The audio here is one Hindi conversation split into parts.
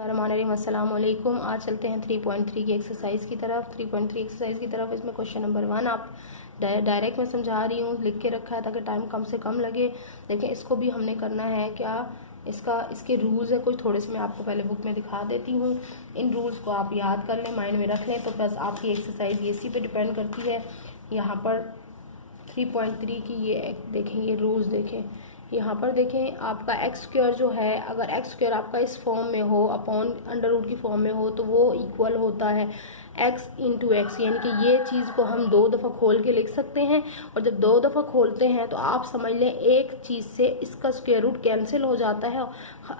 अस्सलामुअलैकुम। आज चलते हैं 3.3 की एक्सरसाइज की तरफ। 3.3 एक्सरसाइज की तरफ इसमें क्वेश्चन नंबर 1 आप डायरेक्ट मैं समझा रही हूँ, लिख के रखा है ताकि टाइम कम से कम लगे। देखें, इसको भी हमने करना है क्या, इसके रूल्स है कुछ, थोड़े से मैं आपको पहले बुक में दिखा देती हूँ। इन रूल्स को आप याद कर लें, माइंड में रख लें, तो बस आपकी एक्सरसाइज इसी पे डिपेंड करती है। यहाँ पर 3.3 की ये देखें, ये रूल्स देखें। यहाँ पर देखें, आपका एक्स स्क्वायर जो है, अगर एक्स स्क्वायर आपका इस फॉर्म में हो, अपॉन अंडर रूट की फॉर्म में हो, तो वो इक्वल होता है एक्स इंटू एक्स, यानी कि ये चीज़ को हम 2 दफ़ा खोल के लिख सकते हैं। और जब 2 दफ़ा खोलते हैं तो आप समझ लें एक चीज़ से इसका स्क्वायर रूट कैंसिल हो जाता है,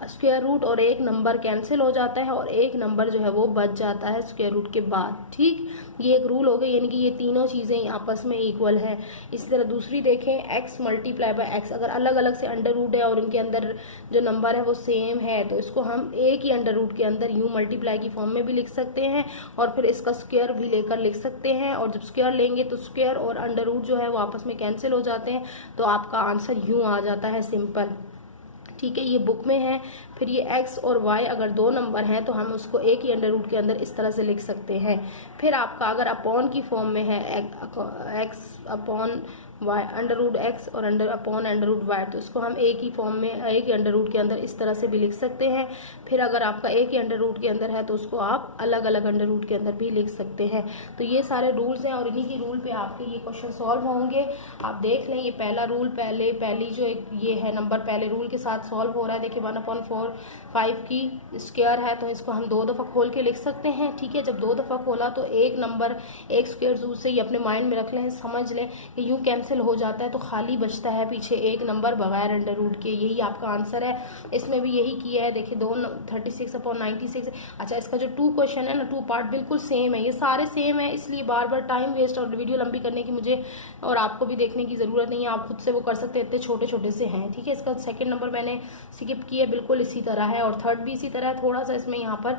स्क्वायर रूट और एक नंबर कैंसिल हो जाता है और एक नंबर जो है वो बच जाता है स्क्वायर रूट के बाद। ठीक, ये एक रूल हो गया, यानी कि ये तीनों चीज़ें आपस में इक्वल है। इसी तरह दूसरी देखें, एक्स मल्टीप्लाई बाय एक्स, अगर अलग अलग से अंडर रूट है और इनके अंदर जो नंबर है वो सेम है, तो इसको हम एक ही अंडर रूट के अंदर यूं मल्टीप्लाई की फॉर्म में भी लिख सकते हैं और फिर इसका स्क्वायर भी लेकर लिख सकते हैं। और जब स्क्वायर लेंगे तो स्क्वायर और अंडर रूट जो है वो आपस में कैंसिल हो जाते हैं, तो आपका आंसर यूं आ जाता है, सिंपल। ठीक है, ये बुक में है। फिर ये x और y अगर 2 नंबर हैं तो हम उसको एक ही अंडर रूट के अंदर इस तरह से लिख सकते हैं। फिर आपका अगर अपॉन की फॉर्म में है x upon y, under root x और अपॉन अंडर रूट y, तो इसको हम एक ही फॉर्म में, एक ही अंडर रूट के अंदर इस तरह से भी लिख सकते हैं। फिर अगर आपका एक ही अंडर रूट के अंदर है तो उसको आप अलग अलग अंडर रूट के अंदर भी लिख सकते हैं। तो ये सारे रूल्स हैं और इन्हीं की रूल पे आपके ये क्वेश्चन सॉल्व होंगे। आप देख लें, ये पहला रूल पहली जो एक ये है नंबर पहले रूल के साथ सॉल्व हो रहा है। देखिए 1/4 की स्क्वायर है तो इसको हम 2 दफ़ा खोल के लिख सकते हैं। ठीक है, जब 2 दफ़ा खोला तो एक नंबर एक स्क्वायर रूट से ही अपने माइंड में रख लें, समझ लें कि यूं कैंसिल हो जाता है तो खाली बचता है पीछे एक नंबर बगैर अंडर रूट के। यही आपका आंसर है, इसमें भी यही किया है। देखिए 36/96। अच्छा, इसका जो 2 क्वेश्चन है ना, 2 पार्ट बिल्कुल सेम है, ये सारे सेम है, इसलिए बार बार टाइम वेस्ट और वीडियो लंबी करने की मुझे और आपको भी देखने की ज़रूरत नहीं है, आप खुद से वो कर सकते हैं, इतने छोटे छोटे से हैं। ठीक है, इसका सेकंड नंबर मैंने स्किप किया, बिल्कुल इसी तरह है, और थर्ड भी इसी तरह है। थोड़ा सा इसमें यहाँ पर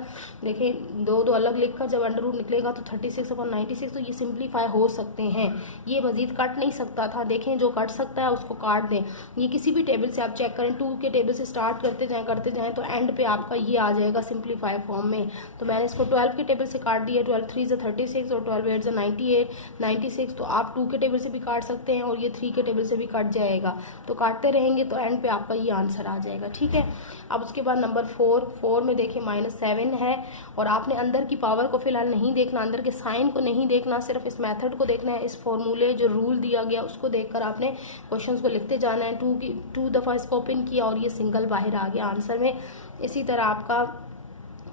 देखें, दो अलग लिखकर जब अंडर रूट निकलेगा तो 36/96, तो ये सिंप्लीफाई हो सकते हैं, ये मजीद कट नहीं सकता था। देखें, जो कट सकता है उसको काट दें। ये किसी भी टेबल से आप चेक करें, 2 के टेबल से स्टार्ट करते जाएं तो एंड पे आपका ये आ जाएगा सिंप्लीफाई फॉर्म में। तो मैंने इसको 12 के टेबल से काट दिया, 12 3 से 36 और 12 8 से 96। तो आप 2 के टेबल से भी काट सकते हैं और ये 3 के टेबल से भी कट जाएगा। तो काटते रहेंगे तो एंड पे आपका ये आंसर आ जाएगा। ठीक है, अब उसके बाद नंबर 4 में देखिए -7 है और आपने अंदर की पावर को फिलहाल नहीं देखना, अंदर के साइन को नहीं देखना, सिर्फ इस मेथड को देखना है, इस फॉर्मूले जो रूल दिया गया उसको देखकर आपने क्वेश्चंस को लिखते जाना है। 2 दफ़ा इसको ओपन किया और ये सिंगल बाहर आ गया आंसर में। इसी तरह आपका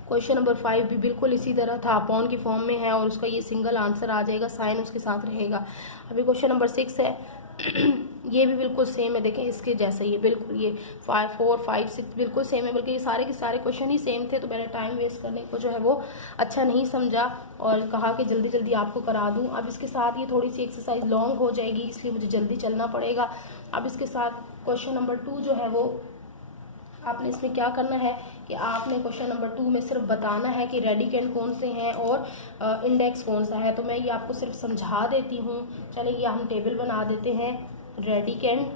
क्वेश्चन नंबर 5 भी बिल्कुल इसी तरह था, अपॉन की फॉर्म में है और उसका ये सिंगल आंसर आ जाएगा, साइन उसके साथ रहेगा। अभी क्वेश्चन नंबर 6 है ये भी बिल्कुल सेम है, देखें इसके जैसा ही है बिल्कुल, ये 5 4 5 6 बिल्कुल सेम है, बल्कि ये सारे के सारे क्वेश्चन ही सेम थे। तो मैंने टाइम वेस्ट करने को जो है वो अच्छा नहीं समझा और कहा कि जल्दी जल्दी आपको करा दूं। अब इसके साथ ये थोड़ी सी एक्सरसाइज लॉन्ग हो जाएगी, इसलिए मुझे जल्दी चलना पड़ेगा। अब इसके साथ क्वेश्चन नंबर 2 जो है वो आपने इसमें क्या करना है कि आपने क्वेश्चन नंबर 2 में सिर्फ बताना है कि रेडिकेंड कौन से हैं और इंडेक्स कौन सा है। तो मैं ये आपको सिर्फ समझा देती हूँ। चलिए ये हम टेबल बना देते हैं, रेडिकेंड,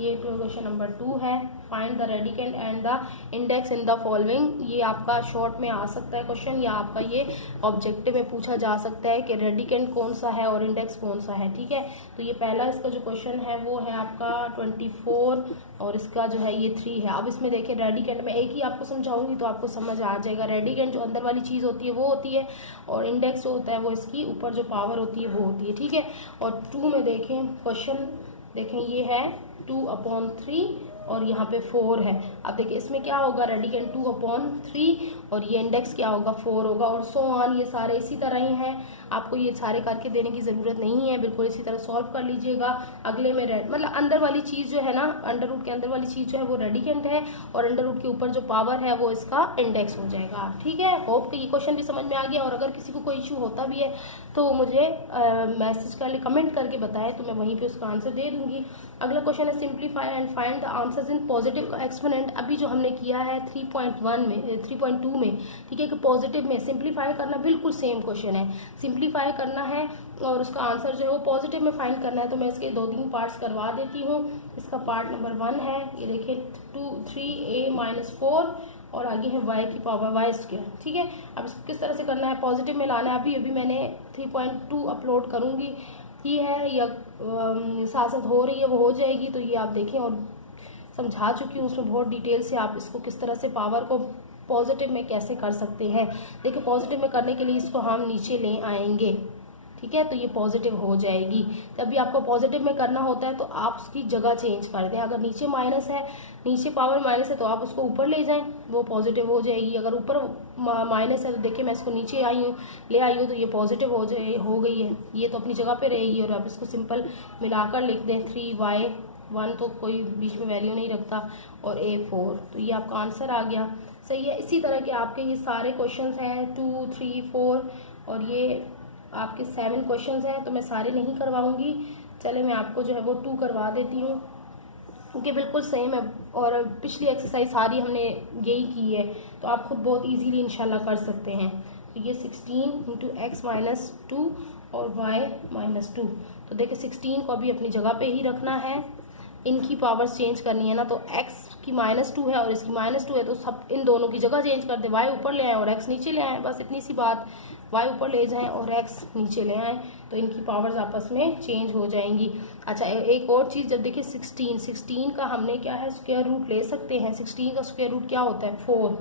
ये क्वेश्चन नंबर 2 है, find the radicand and the index in the following. ये आपका शॉर्ट में आ सकता है क्वेश्चन, या आपका ये ऑब्जेक्टिव में पूछा जा सकता है कि रेडिकेंड कौन सा है और इंडेक्स कौन सा है। ठीक है, तो ये पहला इसका जो क्वेश्चन है वो है आपका 24 और इसका जो है ये 3 है। अब इसमें देखिए रेडिकेंड में एक ही आपको समझाऊंगी तो आपको समझ आ जाएगा। रेडिकेंड जो अंदर वाली चीज़ होती है वो होती है और इंडेक्स जो होता है वो इसकी ऊपर जो पावर होती है वो होती है। ठीक है, और 2 में देखें क्वेश्चन, देखें ये है 2/3 और यहाँ पे 4 है। अब देखिए इसमें क्या होगा, रेडिकेंड 2/3 और ये इंडेक्स क्या होगा, 4 होगा, और सो ऑन, ये सारे इसी तरह ही हैं। आपको ये सारे करके देने की ज़रूरत नहीं है, बिल्कुल इसी तरह सॉल्व कर लीजिएगा। अगले में मतलब अंदर वाली चीज़ जो है ना, अंडर रूट के अंदर वाली चीज़ जो है वो रेडिकेंड है और अंडर रूट के ऊपर जो पावर है वो इसका इंडेक्स हो जाएगा। ठीक है, होप कि ये क्वेश्चन भी समझ में आ गया। और अगर किसी को कोई इशू होता भी है तो मुझे मैसेज कर ले, कमेंट करके बताए, तो मैं वहीं पे उसका आंसर दे दूंगी। अगला क्वेश्चन है simplify and find the answers in positive exponent. अभी जो हमने किया है 3.2 में, ठीक है, कि पॉजिटिव में सिंप्लीफाई करना बिल्कुल सेम क्वेश्चन है, सिंप्लीफाई करना है और उसका आंसर जो है वो पॉजिटिव में फाइंड करना है। तो मैं इसके 2-3 पार्ट्स करवा देती हूँ। इसका पार्ट नंबर 1 है, ये देखिए 3a - 4 और आगे है y की पावर वाई स्क्वायर। ठीक है, अब इसको किस तरह से करना है, पॉजिटिव में लाना है। अभी मैंने 3.2 अपलोड करूँगी ही है, या साथ साथ हो रही है, वो हो जाएगी, तो ये आप देखें, और समझा चुकी हूँ उसमें बहुत डिटेल से आप इसको किस तरह से पावर को पॉजिटिव में कैसे कर सकते हैं। देखिए पॉजिटिव में करने के लिए इसको हम नीचे ले आएंगे, ठीक है, तो ये पॉजिटिव हो जाएगी। जब भी आपको पॉजिटिव में करना होता है तो आप उसकी जगह चेंज कर दें। अगर नीचे माइनस है, नीचे पावर माइनस है, तो आप उसको ऊपर ले जाएं, वो पॉजिटिव हो जाएगी। अगर ऊपर माइनस है तो देखिए मैं इसको नीचे ले आई हूँ, तो ये पॉजिटिव हो गई है, ये तो अपनी जगह पे रहेगी। और आप इसको सिंपल मिलाकर लिख दें, 3y1 तो कोई बीच में वैल्यू नहीं रखता, और a4, तो ये आपका आंसर आ गया। सही है। इसी तरह के आपके ये सारे क्वेश्चंस हैं 2, 3, 4, और ये आपके 7 क्वेश्चंस हैं, तो मैं सारे नहीं करवाऊंगी। चले मैं आपको जो है वो 2 करवा देती हूँ, क्योंकि बिल्कुल सेम है, और पिछली एक्सरसाइज सारी हमने यही की है, तो आप खुद बहुत इजीली इंशाल्लाह कर सकते हैं। तो ये 16 इंटू एक्स माइनस 2 और y माइनस 2, तो देखिए 16 को अभी अपनी जगह पे ही रखना है, इनकी पावर्स चेंज करनी है ना, तो x की -2 है और इसकी -2 है, तो सब इन दोनों की जगह चेंज कर दे, y ऊपर ले आए और x नीचे ले आए, बस इतनी सी बात। y ऊपर ले जाएं और x नीचे ले आए, तो इनकी पावर्स आपस में चेंज हो जाएंगी। अच्छा, एक और चीज़, जब देखिए 16 का हमने क्या है, स्क्वायर रूट ले सकते हैं। 16 का स्क्वायर रूट क्या होता है, 4,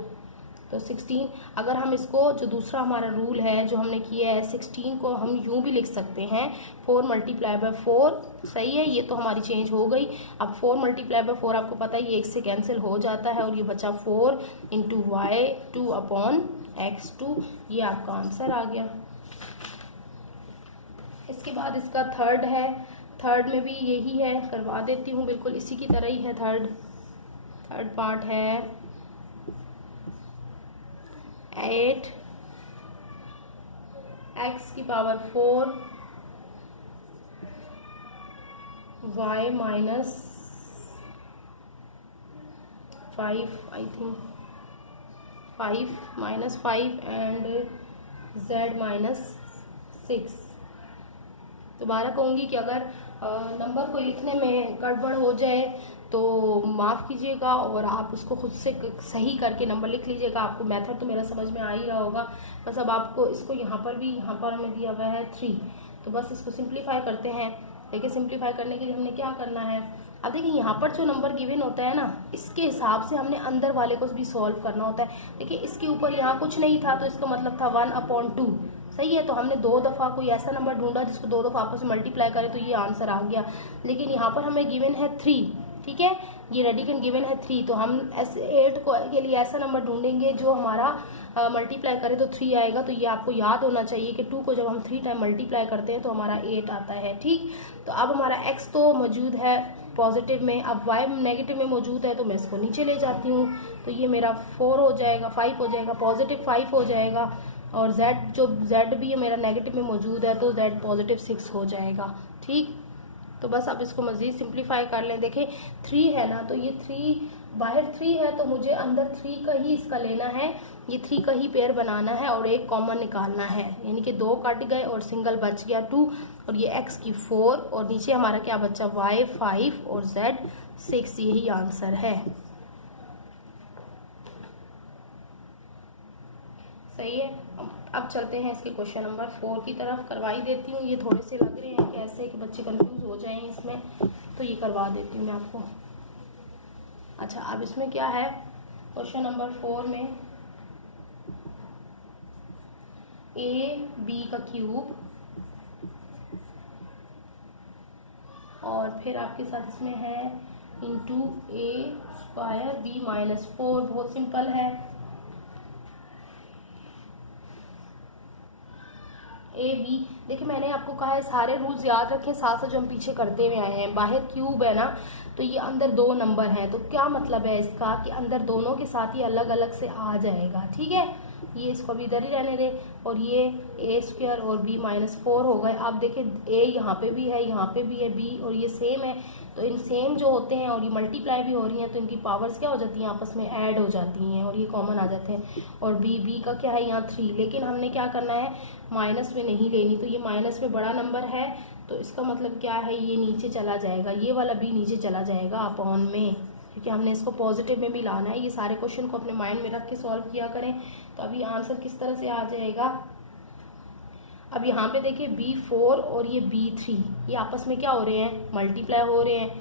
तो 16 अगर हम इसको, जो दूसरा हमारा रूल है जो हमने किया है, 16 को हम यूं भी लिख सकते हैं, 4 मल्टीप्लाई बाय 4। सही है, ये तो हमारी चेंज हो गई। अब 4 मल्टीप्लाई बाय 4 आपको पता है ये 1 से कैंसिल हो जाता है, और ये बचा 4 इंटू वाई 2 अपॉन x2, ये आपका आंसर आ गया। इसके बाद इसका थर्ड है, थर्ड में भी यही है, करवा देती हूँ, बिल्कुल इसी की तरह ही है। थर्ड पार्ट है 8 x की power 4 y minus 5, I think 5 minus 5 and z minus 6। दोबारा कहूँगी कि अगर नंबर को लिखने में गड़बड़ हो जाए तो माफ़ कीजिएगा, और आप उसको खुद से सही करके नंबर लिख लीजिएगा। आपको मेथड तो मेरा समझ में आ ही रहा होगा, बस अब आपको इसको यहाँ पर हमें दिया हुआ है 3, तो बस इसको सिंप्लीफाई करते हैं। देखिए सिंप्लीफाई करने के लिए हमने क्या करना है, अब देखिए यहाँ पर जो नंबर गिवन होता है ना, इसके हिसाब से हमने अंदर वाले को भी सॉल्व करना होता है। देखिए इसके ऊपर यहाँ कुछ नहीं था, तो इसका मतलब था 1/2। सही है, तो हमने 2 दफ़ा कोई ऐसा नंबर ढूंढा जिसको 2 दफ़ा आपस में मल्टीप्लाई करें, तो ये आंसर आ गया। लेकिन यहाँ पर हमें गिवन है 3, ठीक है, ये रेडिकन गिवन है 3, तो हम 8 के लिए ऐसा नंबर ढूंढेंगे जो हमारा मल्टीप्लाई करे तो 3 आएगा। तो ये आपको याद होना चाहिए कि 2 को जब हम 3 टाइम मल्टीप्लाई करते हैं तो हमारा 8 आता है। ठीक, तो अब हमारा x तो मौजूद है पॉजिटिव में, अब y नेगेटिव में मौजूद है, तो मैं इसको नीचे ले जाती हूँ, तो ये मेरा 4 हो जाएगा, 5 हो जाएगा, पॉजिटिव 5 हो जाएगा, और z भी मेरा नेगेटिव में मौजूद है, तो z पॉजिटिव 6 हो जाएगा। ठीक, तो बस अब इसको मज़ीद सिंप्लीफाई कर लें। देखें 3 है ना, तो ये 3 बाहर 3 है, तो मुझे अंदर 3 का ही इसका लेना है, ये 3 का ही पेयर बनाना है और एक कॉमन निकालना है, यानी कि 2 कट गए और सिंगल बच गया 2, और ये x की 4, और नीचे हमारा क्या बचा, y 5 और z 6, यही आंसर है। सही है, अब चलते हैं इसके क्वेश्चन नंबर 4 की तरफ, करवाई देती हूँ। ये थोड़े से लग रहे हैं कि ऐसे कि बच्चे कंफ्यूज हो जाएं इसमें, तो ये करवा देती हूँ मैं आपको। अच्छा, अब इसमें क्या है, क्वेश्चन नंबर 4 में ab का क्यूब, और फिर आपके साथ इसमें है इंटू a² b माइनस 4, बहुत सिंपल है। ए बी, देखिए मैंने आपको कहा है सारे रूल्स याद रखें, साथ साथ जो हम पीछे करते हुए आए हैं। बाहर क्यूब है ना, तो ये अंदर 2 नंबर हैं, तो क्या मतलब है इसका कि अंदर दोनों के साथ ही अलग अलग से आ जाएगा। ठीक है, ये इसको अभी इधर ही रहने दें, और ये a² और b माइनस 4 हो गए। आप देखें a यहाँ पे भी है, यहाँ पे भी है b, और ये सेम है, तो इन सेम जो होते हैं और ये मल्टीप्लाई भी हो रही हैं, तो इनकी पावर्स क्या हो जाती हैं, आपस में ऐड हो जाती हैं, और ये कॉमन आ जाते हैं। और b का क्या है यहाँ 3, लेकिन हमने क्या करना है, माइनस में नहीं लेनी, तो ये माइनस में बड़ा नंबर है, तो इसका मतलब क्या है, ये नीचे चला जाएगा, ये वाला b नीचे चला जाएगा अपॉन में। क्योंकि हमने इसको पॉजिटिव में भी लाना है। ये सारे क्वेश्चन को अपने माइंड में रख के सॉल्व किया करें। तो अभी आंसर किस तरह से आ जाएगा, अब यहाँ पे देखिए B4 और ये B3 ये आपस में क्या हो रहे हैं, मल्टीप्लाई हो रहे हैं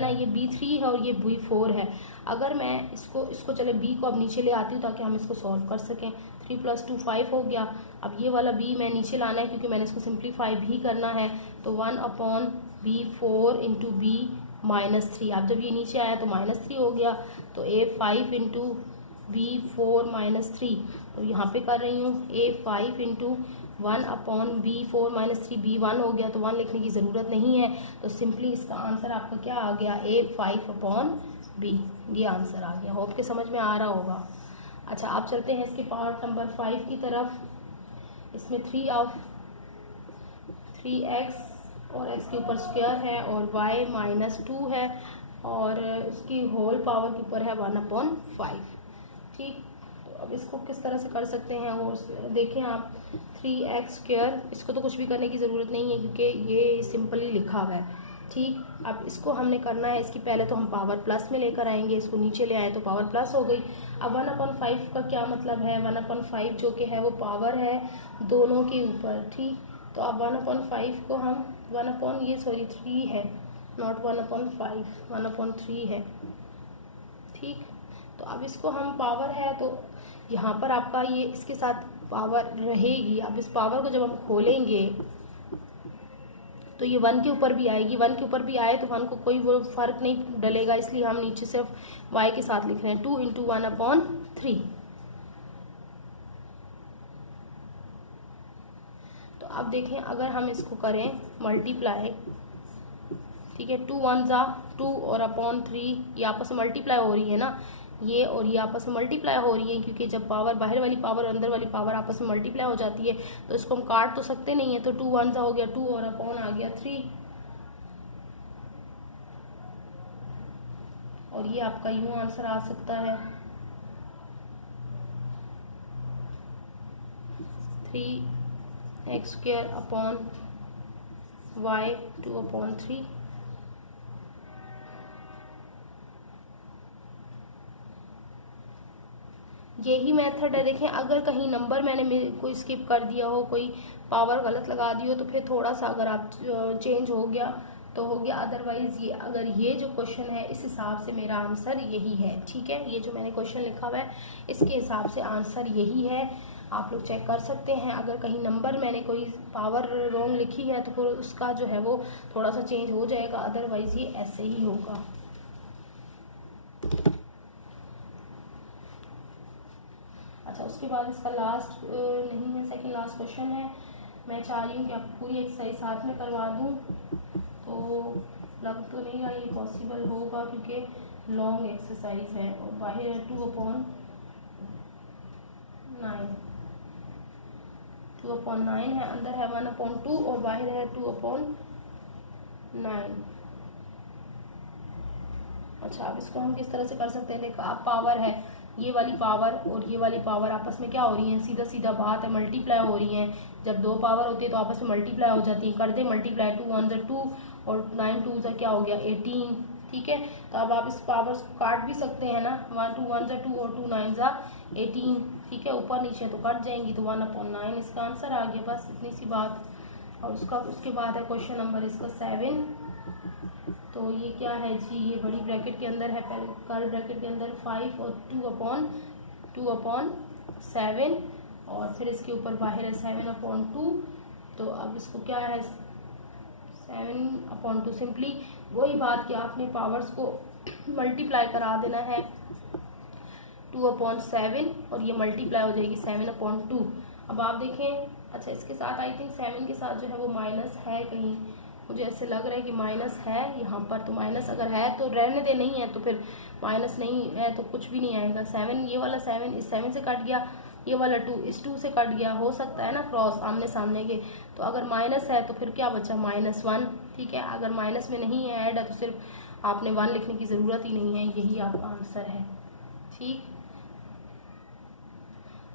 ना। ये B3 है और ये B4 है। अगर मैं इसको चले B को अब नीचे ले आती हूँ ताकि हम इसको सॉल्व कर सकें। 3 + 2 5 हो गया। अब ये वाला B मैं नीचे लाना है क्योंकि मैंने इसको सिंप्लीफाई भी करना है। तो 1/B4 × B -3। अब जब ये नीचे आया तो -3 हो गया। तो A5 × B4 -3, तो यहाँ पे कर रही हूँ A5 × 1/B4 -3 B1 हो गया। तो 1 लिखने की ज़रूरत नहीं है। तो सिंपली इसका आंसर आपका क्या आ गया, A5/B। ये आंसर आ गया। होप के समझ में आ रहा होगा। अच्छा, आप चलते हैं इसके पार्ट नंबर 5 की तरफ। इसमें 3x और x के ऊपर स्क्वायर है और y -2 है और इसकी होल पावर के ऊपर है 1/5। ठीक, तो अब इसको किस तरह से कर सकते हैं और देखें आप 3x², इसको तो कुछ भी करने की ज़रूरत नहीं है क्योंकि ये सिंपली लिखा हुआ है। ठीक, अब इसको हमने करना है, इसकी पहले तो हम पावर प्लस में लेकर आएंगे, इसको नीचे ले आए तो पावर प्लस हो गई। अब 1/5 का क्या मतलब है, 1/5 जो कि है वो पावर है दोनों के ऊपर। ठीक, तो अब 1/5 को हम 3 है, नॉट 1/5, 1/3 है। ठीक, तो अब इसको हम पावर है तो यहाँ पर आपका ये इसके साथ पावर रहेगी। अब इस पावर को जब हम खोलेंगे तो ये 1 के ऊपर भी आएगी। 1 के ऊपर भी आए तो 1 को कोई वो फर्क नहीं डलेगा, इसलिए हम नीचे सिर्फ y के साथ लिख रहे हैं 2 × 1/3। तो अब देखें अगर हम इसको करें मल्टीप्लाई, ठीक है, 2 1 ज़ा 2 और /3 ये आपस में मल्टीप्लाई हो रही है ना, ये और ये आपस में मल्टीप्लाई हो रही है क्योंकि जब पावर बाहर वाली पावर अंदर वाली पावर आपस में मल्टीप्लाई हो जाती है तो इसको हम काट तो सकते नहीं है। तो 2 1 ज़ा हो गया 2 और अपॉन आ गया 3 और ये आपका यूं आंसर आ सकता है 3x² अपॉन y 2/3। यही मेथड है। देखें अगर कहीं नंबर मैंने कोई स्किप कर दिया हो, कोई पावर गलत लगा दी हो तो फिर थोड़ा सा अगर आप चेंज हो गया तो हो गया, अदरवाइज ये अगर ये जो क्वेश्चन है इस हिसाब से मेरा आंसर यही है। ठीक है, ये जो मैंने क्वेश्चन लिखा हुआ है इसके हिसाब से आंसर यही है। आप लोग चेक कर सकते हैं। अगर कहीं नंबर मैंने कोई पावर रॉन्ग लिखी है तो फिर उसका जो है वो थोड़ा सा चेंज हो जाएगा, अदरवाइज ये ऐसे ही होगा। अच्छा, उसके बाद इसका लास्ट नहीं है, सेकंड लास्ट क्वेश्चन है। मैं चाह रही हूँ कि आपको पूरी एक्सरसाइज साथ में करवा दूँ, तो लग तो नहीं रहा ये पॉसिबल होगा क्योंकि लॉन्ग एक्सरसाइज है और बाहर है 2/9 है, अंदर है 1/2 और बाहर है 2/9। अच्छा, अब इसको हम किस तरह से कर सकते हैं, देखो आप पावर है, ये वाली पावर और ये वाली पावर आपस में क्या हो रही है, सीधा सीधा बात है, मल्टीप्लाई हो रही हैं। जब दो पावर होती है तो आपस में मल्टीप्लाई हो जाती है। कर दे मल्टीप्लाई, 2 1 = 2 और 9 2 = क्या हो गया 18। ठीक है, तो अब आप इस पावर्स को काट भी सकते हैं ना, 1 2 1 = 2 और 2 9 = 18। ठीक है, ऊपर नीचे तो कट जाएंगी तो 1/9 इसका आंसर आ गया। बस इतनी सी बात। और उसके बाद है क्वेश्चन नंबर इसका 7। तो ये क्या है जी, ये बड़ी ब्रैकेट के अंदर है, पहले कर्ल ब्रैकेट के अंदर 5 और 2/7 और फिर इसके ऊपर बाहर है 7/2। तो अब इसको क्या है 7/2, सिंपली वही बात कि आपने पावर्स को मल्टीप्लाई करा देना है 2/7 और ये मल्टीप्लाई हो जाएगी 7/2। अब आप देखें, अच्छा इसके साथ आई थिंक 7 के साथ जो है वो माइनस है, कहीं मुझे ऐसे लग रहा है कि माइनस है यहाँ पर। तो माइनस अगर है तो रहने दे, नहीं है तो फिर माइनस नहीं है तो कुछ भी नहीं आएगा। 7, ये वाला 7 इस 7 से कट गया, ये वाला 2 इस 2 से कट गया, हो सकता है ना क्रॉस आमने सामने के। तो अगर माइनस है तो फिर क्या बचा -1। ठीक है, अगर माइनस में नहीं है ऐड है तो सिर्फ आपने 1 लिखने की ज़रूरत ही नहीं है, यही आपका आंसर है। ठीक,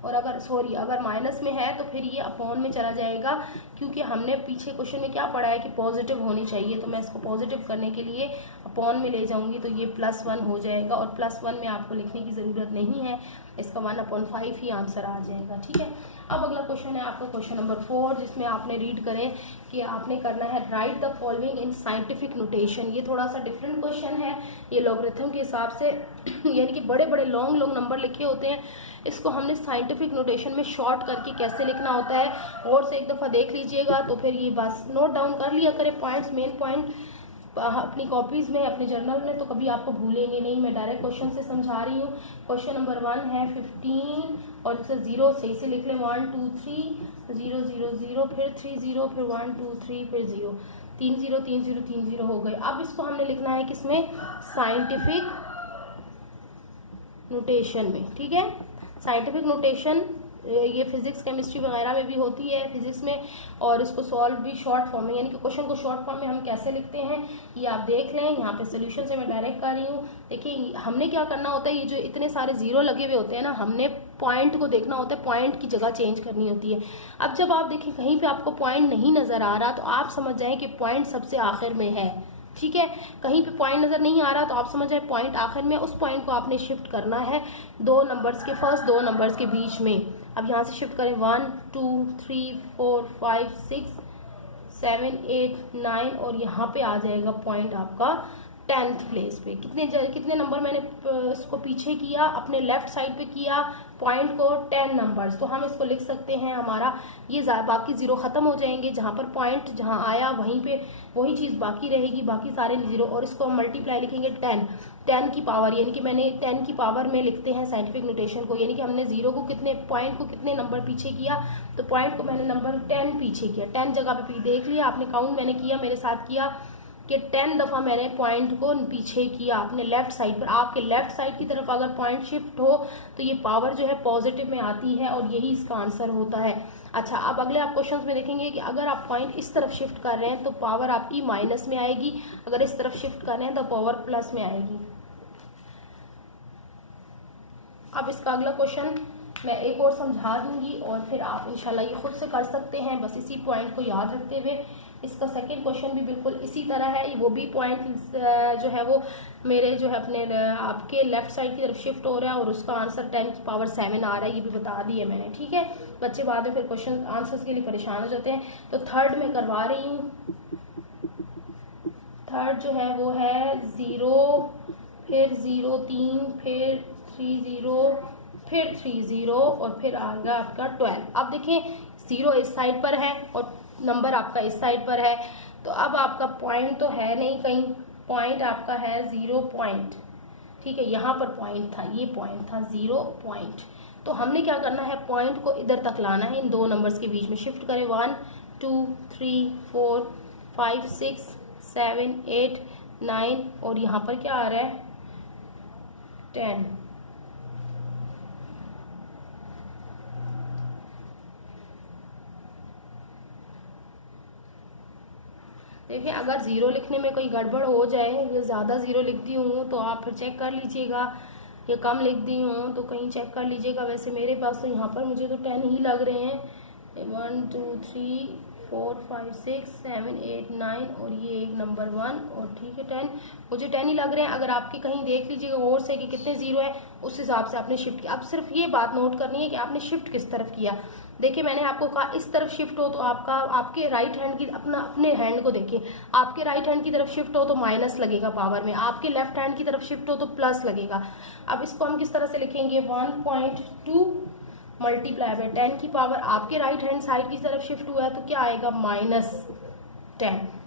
और अगर अगर माइनस में है तो फिर ये अपॉन में चला जाएगा, क्योंकि हमने पीछे क्वेश्चन में क्या पढ़ा है कि पॉजिटिव होनी चाहिए, तो मैं इसको पॉजिटिव करने के लिए अपॉन में ले जाऊंगी, तो ये +1 हो जाएगा। और +1 में आपको लिखने की ज़रूरत नहीं है, इसका 1/5 ही आंसर आ जाएगा। ठीक है, अब अगला क्वेश्चन है आपका क्वेश्चन नंबर 4, जिसमें आपने रीड करें कि आपने करना है right the following in scientific notation. ये थोड़ा सा डिफरेंट क्वेश्चन है, ये लॉगरिथम के हिसाब से यानी कि बड़े बड़े लॉन्ग नंबर लिखे होते हैं, इसको हमने साइंटिफिक नोटेशन में शॉर्ट करके कैसे लिखना होता है और से एक दफ़ा देख लीजिएगा, तो फिर ये बस नोट डाउन कर लिया करें पॉइंट्स, मेन पॉइंट अपनी कॉपीज़ में, अपने जर्नल में, तो कभी आपको भूलेंगे नहीं। मैं डायरेक्ट क्वेश्चन से समझा रही हूँ। क्वेश्चन नंबर 1 है 15 और इसे 0 सही से लिख लें, 1 2 3 0 0 0 फिर 3 0 फिर 1 2 3 फिर 0, 3 0 3 0 3 0 हो गए। अब इसको हमने लिखना है किसमें, साइंटिफिक नोटेशन में। ठीक है, साइंटिफिक नोटेशन ये फिजिक्स केमिस्ट्री वगैरह में भी होती है, फिजिक्स में, और इसको सॉल्व भी शॉर्ट फॉर्म में, यानी कि क्वेश्चन को शॉर्ट फॉर्म में हम कैसे लिखते हैं ये आप देख लें। यहाँ पे सोल्यूशन से मैं डायरेक्ट कर रही हूँ। देखिए हमने क्या करना होता है, ये जो इतने सारे जीरो लगे हुए होते हैं ना, हमने पॉइंट को देखना होता है, पॉइंट की जगह चेंज करनी होती है। अब जब आप देखें कहीं पे आपको पॉइंट नहीं नज़र आ रहा, तो आप समझ जाएं कि पॉइंट सबसे आखिर में है। ठीक है, कहीं पे पॉइंट नज़र नहीं आ रहा तो आप समझ जाए पॉइंट आखिर में, उस पॉइंट को आपने शिफ्ट करना है दो नंबर्स के, फर्स्ट दो नंबर्स के बीच में। अब यहाँ से शिफ्ट करें 1 2 3 4 5 6 7 8 9 और यहाँ पे आ जाएगा पॉइंट आपका 10th प्लेस पे। कितने नंबर मैंने इसको पीछे किया, अपने लेफ्ट साइड पे किया पॉइंट को 10 नंबर्स, तो हम इसको लिख सकते हैं हमारा ये बाकी जीरो ख़त्म हो जाएंगे, जहाँ पर पॉइंट जहाँ आया वहीं पे वही चीज़ बाकी रहेगी, बाकी सारे जीरो, और इसको हम मल्टीप्लाई लिखेंगे 10 की पावर, यानी कि मैंने 10 की पावर में लिखते हैं साइंटिफिक नोटेशन को, यानी कि हमने जीरो को कितने पॉइंट को कितने नंबर पीछे किया, तो पॉइंट को मैंने नंबर 10 पीछे किया, 10 जगह पे देख लिया आपने, काउंट मैंने किया, मेरे साथ किया कि 10 दफ़ा मैंने पॉइंट को पीछे किया अपने लेफ्ट साइड पर। आपके लेफ्ट साइड की तरफ अगर पॉइंट शिफ्ट हो तो ये पावर जो है पॉजिटिव में आती है और यही इसका आंसर होता है। अच्छा, अब अगले आप क्वेश्चंस में देखेंगे कि अगर आप पॉइंट इस तरफ शिफ्ट कर रहे हैं तो पावर आपकी माइनस में आएगी, अगर इस तरफ शिफ्ट कर रहे हैं तो पावर प्लस में आएगी। अब इसका अगला क्वेश्चन मैं एक और समझा दूंगी और फिर आप इंशाल्लाह ये खुद से कर सकते हैं, बस इसी पॉइंट को याद रखते हुए। इसका सेकंड क्वेश्चन भी बिल्कुल इसी तरह है, वो भी पॉइंट जो है वो मेरे जो है अपने आपके लेफ्ट साइड की तरफ शिफ्ट हो रहा है और उसका आंसर 10 की पावर 7 आ रहा है, ये भी बता दिया मैंने। ठीक है, बच्चे बाद में फिर क्वेश्चन आंसर्स के लिए परेशान हो जाते हैं, तो थर्ड में करवा रही हूँ। थर्ड जो है वो है 0 फिर 0 3 फिर 3 0 फिर 3 0 और फिर आ गया आपका 12। अब देखिए 0 इस साइड पर है और नंबर आपका इस साइड पर है, तो अब आपका पॉइंट तो है नहीं कहीं, पॉइंट आपका है 0 पॉइंट। ठीक है, यहाँ पर पॉइंट था, ये पॉइंट था 0 पॉइंट, तो हमने क्या करना है पॉइंट को इधर तक लाना है, इन दो नंबर्स के बीच में शिफ्ट करें 1 2 3 4 5 6 7 8 9 और यहाँ पर क्या आ रहा है 10। देखिए अगर ज़ीरो लिखने में कोई गड़बड़ हो जाए, ज़्यादा ज़ीरो लिख दी हूँ तो आप फिर चेक कर लीजिएगा, या कम लिख दी हूँ तो कहीं चेक कर लीजिएगा। वैसे मेरे पास तो यहाँ पर मुझे तो 10 ही लग रहे हैं, 1 2 3 4 5 6 7 8 9 और ये एक नंबर 1 और ठीक है 10, मुझे 10 ही लग रहे हैं। अगर आपके कहीं देख लीजिएगा और से कि कितने ज़ीरो है, उस हिसाब से आपने शिफ्ट किया। अब सिर्फ ये बात नोट करनी है कि आपने शिफ्ट किस तरफ किया। देखिए मैंने आपको कहा इस तरफ शिफ्ट हो तो आपके राइट हैंड की अपने हैंड को देखिए, आपके राइट हैंड की तरफ शिफ्ट हो तो माइनस लगेगा पावर में, आपके लेफ्ट हैंड की तरफ शिफ्ट हो तो प्लस लगेगा। अब इसको हम किस तरह से लिखेंगे 1.2 मल्टीप्लाई बाय 10 की पावर, आपके राइट हैंड साइड की तरफ शिफ्ट हुआ है तो क्या आएगा -10।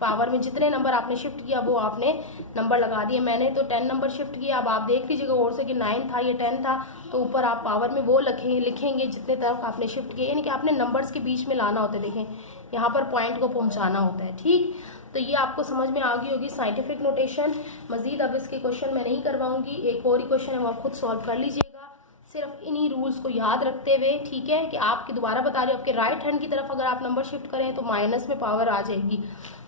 पावर में जितने नंबर आपने शिफ्ट किया वो आपने नंबर लगा दिए। मैंने तो 10 नंबर शिफ्ट किया, अब आप देख लीजिएगा और से कि 9 था ये 10 था, तो ऊपर आप पावर में वो लिखेंगे जितने तरफ आपने शिफ्ट किया, यानी कि आपने नंबर्स के बीच में लाना होता है। देखें यहाँ पर पॉइंट को पहुँचाना होता है। ठीक, तो ये आपको समझ में आ गई होगी साइंटिफिक नोटेशन। मजीद अब इसके क्वेश्चन मैं नहीं करवाऊंगी, एक और ही क्वेश्चन है वो आप खुद सॉल्व कर लीजिएगा, सिर्फ इन्हीं रूल्स को याद रखते हुए। ठीक है, कि आपके दोबारा बता रही हूँ, आपके राइट हैंड की तरफ अगर आप नंबर शिफ्ट करें तो माइनस में पावर आ जाएगी,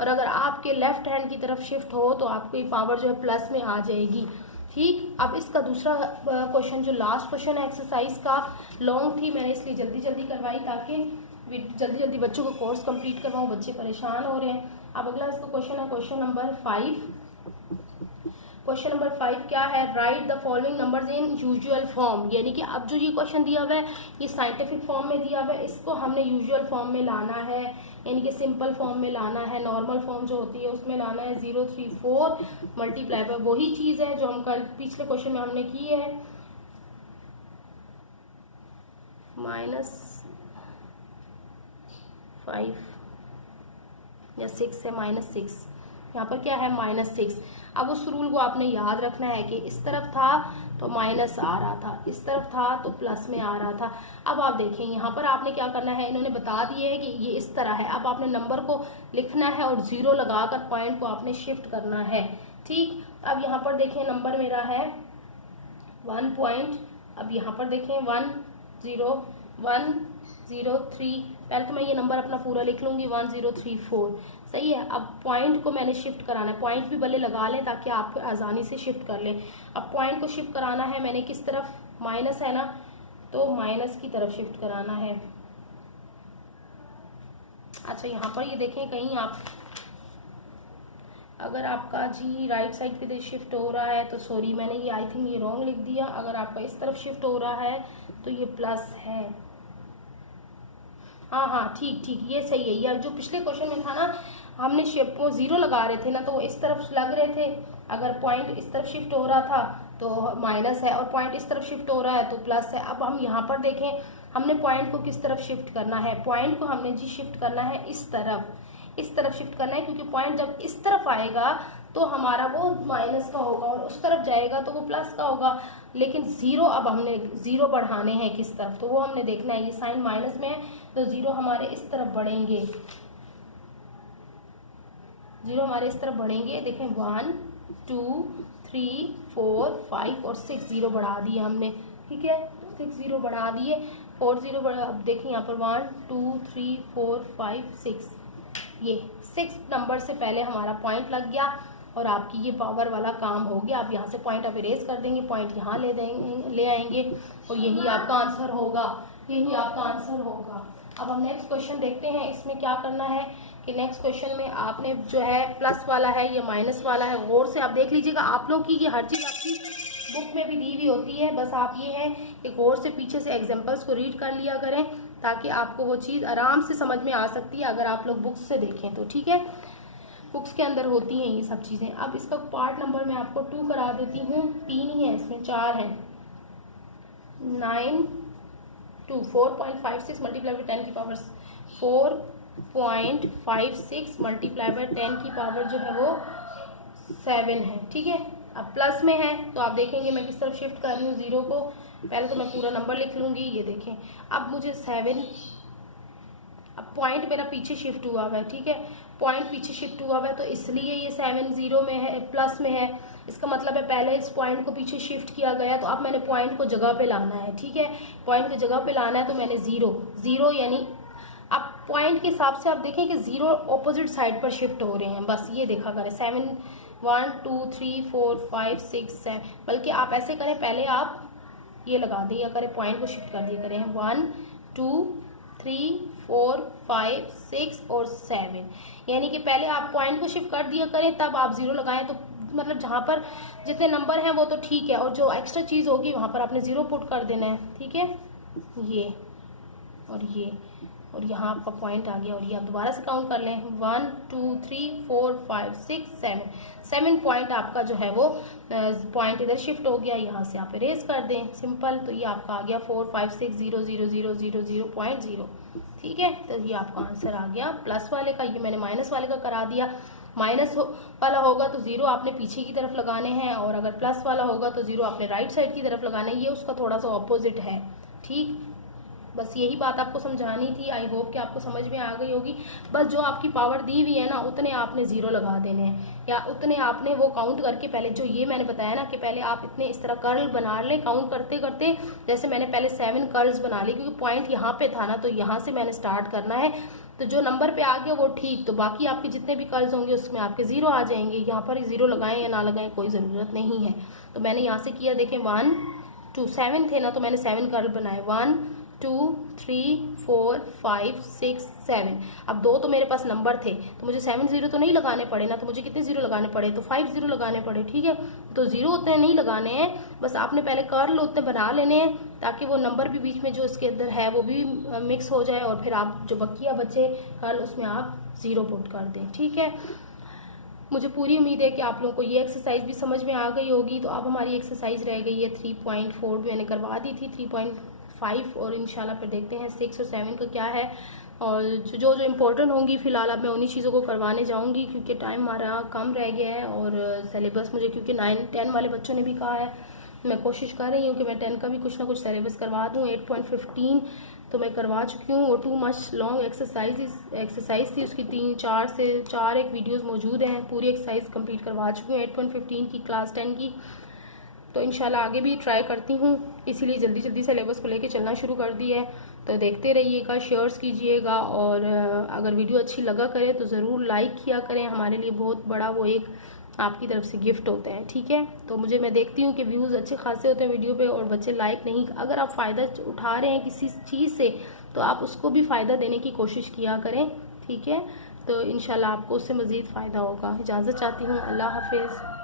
और अगर आपके लेफ्ट हैंड की तरफ शिफ्ट हो तो आपकी पावर जो है प्लस में आ जाएगी। ठीक, अब इसका दूसरा क्वेश्चन जो लास्ट क्वेश्चन है एक्सरसाइज का, लॉन्ग थी मैंने इसलिए जल्दी जल्दी करवाई ताकि जल्दी जल्दी बच्चों को कोर्स कंप्लीट करवाऊँ, बच्चे परेशान हो रहे हैं। अब अगला इसका क्वेश्चन है क्वेश्चन नंबर 5। क्वेश्चन नंबर 5 क्या है, right the following numbers in usual form. यानी कि अब जो ये क्वेश्चन दिया हुआ है ये साइंटिफिक फॉर्म में दिया हुआ है, इसको हमने यूजुअल फॉर्म में लाना है, यानी कि सिंपल फॉर्म में लाना है, नॉर्मल फॉर्म जो होती है उसमें लाना है। 034 मल्टीप्लाई बाय वही चीज़ है जो हम कल पिछले क्वेश्चन में हमने की है, -5 या 6 है, -6, यहाँ पर क्या है -6। अब उस रूल को आपने याद रखना है कि इस तरफ था तो माइनस आ रहा था, इस तरफ था तो प्लस में आ रहा था। अब आप देखें यहाँ पर आपने क्या करना है, इन्होंने बता दिए है कि ये इस तरह है। अब आपने नंबर को लिखना है और 0 लगाकर पॉइंट को आपने शिफ्ट करना है। ठीक, अब यहाँ पर देखें नंबर मेरा है 1 पॉइंट, अब यहाँ पर देखें 10103, पहले तो मैं ये नंबर अपना पूरा लिख लूँगी 1034, सही है। अब पॉइंट को मैंने शिफ्ट कराना है, पॉइंट भी भले लगा लें ताकि आप आसानी से शिफ्ट कर लें। अब पॉइंट को शिफ्ट कराना है मैंने किस तरफ, माइनस है ना, तो माइनस की तरफ शिफ्ट कराना है। अच्छा यहाँ पर ये देखें कहीं आप, अगर आपका जी राइट साइड की तरफ शिफ्ट हो रहा है तो सॉरी मैंने ये आई थिंक ये रॉन्ग लिख दिया। अगर आपका इस तरफ शिफ्ट हो रहा है तो ये प्लस है, हाँ ठीक, ये सही है। ये जो पिछले क्वेश्चन में था ना, हमने शिफ्ट को 0 लगा रहे थे ना तो वो इस तरफ लग रहे थे। अगर पॉइंट इस तरफ शिफ्ट हो रहा था तो माइनस है और पॉइंट इस तरफ शिफ्ट हो रहा है तो प्लस है। अब हम यहाँ पर देखें हमने पॉइंट को किस तरफ शिफ्ट करना है, पॉइंट को हमने जी शिफ्ट करना है इस तरफ शिफ्ट करना है, क्योंकि पॉइंट जब इस तरफ आएगा तो हमारा वो माइनस का होगा और उस तरफ जाएगा तो वो प्लस का होगा। लेकिन 0 अब हमने 0 बढ़ाने हैं किस तरफ, तो वो हमने देखना है। ये साइन माइनस में है तो 0 हमारे इस तरफ बढ़ेंगे, 0 हमारे इस तरफ बढ़ेंगे। देखें 1 2 3 4 5 और 6 0 बढ़ा दिए हमने, ठीक है, 6 0 बढ़ा दिए, 4 0 बढ़ा। अब देखें यहाँ पर 1 2 3 4 5 6, ये 6 नंबर से पहले हमारा पॉइंट लग गया और आपकी ये पावर वाला काम हो गया। आप यहाँ से पॉइंट अब इरेज कर देंगे, पॉइंट यहाँ ले आएंगे और यही आपका आंसर होगा, यही आपका आंसर होगा। अब हम नेक्स्ट क्वेश्चन देखते हैं। इसमें क्या करना है कि नेक्स्ट क्वेश्चन में आपने जो है प्लस वाला है या माइनस वाला है, गौर से आप देख लीजिएगा। आप लोग की ये हर चीज़ आपकी बुक में भी दी हुई होती है, बस आप ये है कि गौर से पीछे से एग्जाम्पल्स को रीड कर लिया करें ताकि आपको वो चीज़ आराम से समझ में आ सकती है अगर आप लोग बुक्स से देखें तो, ठीक है। बुक्स के अंदर होती हैं ये सब चीज़ें। अब इसका पार्ट नंबर मैं आपको 2 करा देती हूँ, 3 ही है इसमें, 4 है। 9 2 4.56 मल्टीप्लाई बाई 10 की पावर 4.56 मल्टीप्लाई बाई 10 की पावर जो है वो 7 है, ठीक है। अब प्लस में है तो आप देखेंगे मैं किस तरफ शिफ्ट कर रही हूँ 0 को। पहले तो मैं पूरा नंबर लिख लूँगी, ये देखें। अब मुझे 7, अब पॉइंट मेरा पीछे शिफ्ट हुआ हुआ है, ठीक है, पॉइंट पीछे शिफ्ट हुआ हुआ है तो इसलिए ये 7 0 में है, प्लस में है। इसका मतलब है पहले इस पॉइंट को पीछे शिफ्ट किया गया तो अब मैंने पॉइंट को जगह पे लाना है, ठीक है। पॉइंट को जगह पे लाना है तो मैंने 0 यानी अब पॉइंट के हिसाब से आप देखें कि 0 ऑपोजिट साइड पर शिफ्ट हो रहे हैं, बस ये देखा करें। 7 1 2 3 4 5 6 7, बल्कि आप ऐसे करें, पहले आप ये लगा दिया करें, पॉइंट को शिफ्ट कर दिया करें 1 2 3 4 5 6 और 7, यानी कि पहले आप पॉइंट को शिफ्ट कर दिया करें तब आप 0 लगाएं। तो मतलब जहाँ पर जितने नंबर हैं वो तो ठीक है और जो एक्स्ट्रा चीज़ होगी वहाँ पर आपने 0 पुट कर देना है, ठीक है। ये और यहाँ आपका पॉइंट आ गया और ये आप दोबारा से काउंट कर लें 1 2 3 4 5 6 7 पॉइंट आपका जो है वो पॉइंट इधर शिफ्ट हो गया, यहाँ से आप इरेज कर दें, सिंपल। तो ये आपका आ गया 4 5 6 0 0 0 0 0.0, ठीक है। तो ये आपका आंसर आ गया प्लस वाले का। ये मैंने माइनस वाले का करा दिया। माइनस वाला होगा तो 0 आपने पीछे की तरफ लगाने हैं और अगर प्लस वाला होगा तो 0 आपने राइट साइड की तरफ लगाने हैं। ये उसका थोड़ा सा ऑपोजिट है, ठीक। बस यही बात आपको समझानी थी। आई होप कि आपको समझ में आ गई होगी। बस जो आपकी पावर दी हुई है ना उतने आपने 0 लगा देने हैं या उतने आपने वो काउंट करके, पहले जो ये मैंने बताया ना कि पहले आप इतने इस तरह कर्ल बना लें काउंट करते करते। जैसे मैंने पहले 7 कर्ल्स बना ली क्योंकि पॉइंट यहाँ पे था ना, तो यहाँ से मैंने स्टार्ट करना है तो जो नंबर पे आ गया वो ठीक, तो बाकी आपके जितने भी कर्ज होंगे उसमें आपके ज़ीरो आ जाएंगे। यहाँ पर ज़ीरो लगाएं या ना लगाएं कोई ज़रूरत नहीं है। तो मैंने यहाँ से किया, देखें 1 2 7 थे ना, तो मैंने 7 कर्ल बनाए, 1 2 3 4 5 6 7। अब 2 तो मेरे पास नंबर थे तो मुझे 7 ज़ीरो तो नहीं लगाने पड़े ना, तो मुझे कितने ज़ीरो लगाने पड़े, तो 5 ज़ीरो लगाने पड़े। ठीक है, तो ज़ीरो उतने नहीं लगाने हैं, बस आपने पहले कर्ल उतने बना लेने हैं ताकि वो नंबर भी बीच में जो इसके अंदर है वो भी मिक्स हो जाए, और फिर आप जो बकिया बचे कर्ल उसमें आप ज़ीरो पुट कर दें। ठीक है, मुझे पूरी उम्मीद है कि आप लोगों को ये एक्सरसाइज भी समझ में आ गई होगी। तो अब हमारी एक्सरसाइज रह गई है 3.4, मैंने करवा दी थी 3.5, और इंशाल्लाह फिर देखते हैं 6 और 7 का क्या है। और जो जो इम्पोर्टेंट होंगी फ़िलहाल अब मैं उन्हीं चीज़ों को करवाने जाऊंगी, क्योंकि टाइम हमारा कम रह गया है। और सिलेबस मुझे, क्योंकि 9-10 वाले बच्चों ने भी कहा है, मैं कोशिश कर रही हूँ कि मैं 10 का भी कुछ ना कुछ सिलेबस करवा दूँ। 8.15 तो मैं करवा चुकी हूँ, वो टू मच लॉन्ग एक्सरसाइज थी, उसकी 3-4 से 4 एक वीडियोस मौजूद हैं, पूरी एक्सरसाइज कंप्लीट करवा चुकी हूँ 8.15 की, क्लास 10 की। तो इंशाल्लाह आगे भी ट्राई करती हूँ, इसीलिए जल्दी जल्दी सिलेबस को लेके चलना शुरू कर दिया है। तो देखते रहिएगा, शेयर्स कीजिएगा, और अगर वीडियो अच्छी लगा करे तो ज़रूर लाइक किया करें, हमारे लिए बहुत बड़ा वो एक आपकी तरफ से गिफ्ट होता है। ठीक है, तो मैं देखती हूँ कि व्यूज़ अच्छे खासे होते हैं वीडियो पे और बच्चे लाइक नहीं, अगर आप फ़ायदा उठा रहे हैं किसी चीज़ से तो आप उसको भी फ़ायदा देने की कोशिश किया करें। ठीक है, तो इंशाल्लाह आपको उससे मज़ीद फ़ायदा होगा। इजाज़त चाहती हूँ, अल्लाह हाफिज़।